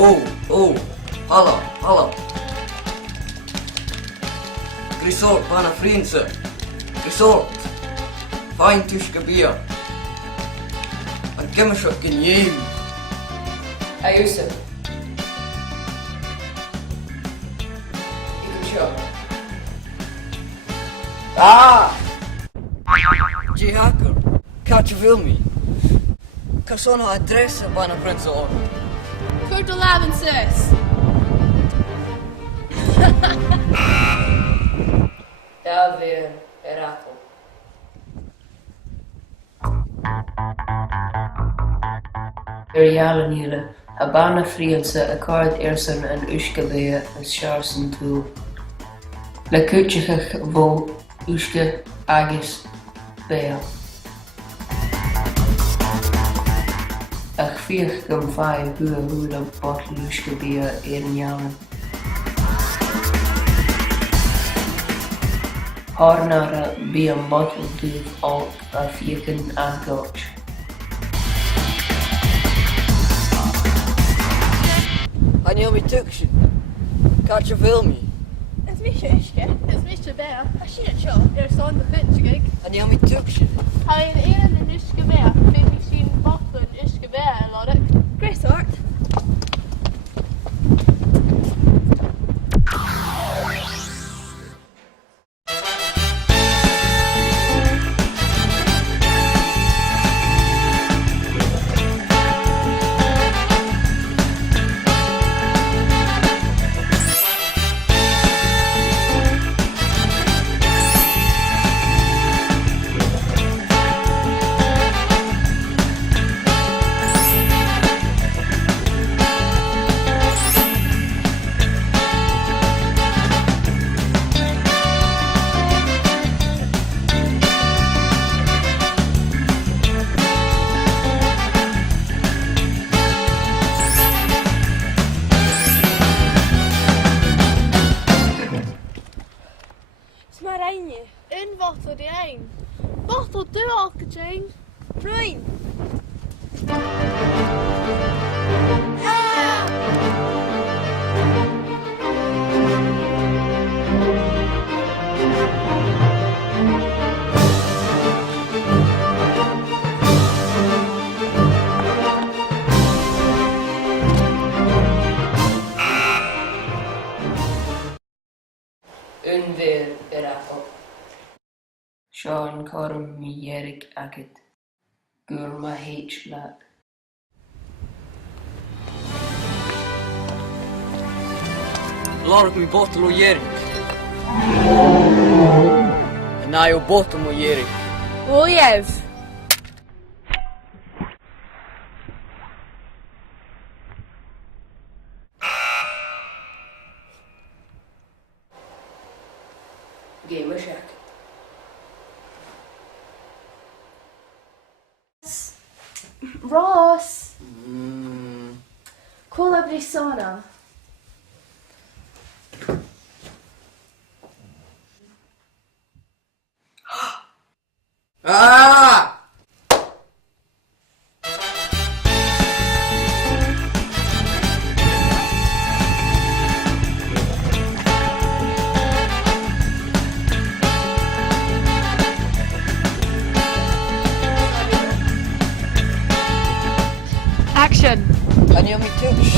Oh, hallo. Grisort, pana vrienden. Grisort. Fijn tussen bier. En ken me zo in je. Hey Uisge. Ik kom zo. Je hacker. Catch film me. Kan zo'n adres pana vrienden op. Kurt de Laven sis. Ja, weer Erakel. Eilean hiele, a bana frielse, a Àrd Ersan en Uisge bea, a sharsen toe. Le kutjigig vo Uisge agis bea. Ach vier gum fai hula bottle Uisge bea Eilean. Harnara be a bottle to alt a fieken aangoch. En je me tukje. Catch film me. Het is Uisge. Het is Bea. Als je het zo. Er staat de pitch, kijk. En je me tukje. Hij in Eilean en Uisge Bea. Vind ik zien botten Uisge Bea en laat ik. Great start. Smaranje. In wat er die een. Wat tot de alketjeen. Bruin. Unveer Erakel. Sean Corum Mierik Agit. Gurma H. Black. Laat me bottle o Jerik. En na je bottom o Jerik. Wojev. Gamer Shack. Ross. Cola Brisona. Action. En je me tukje.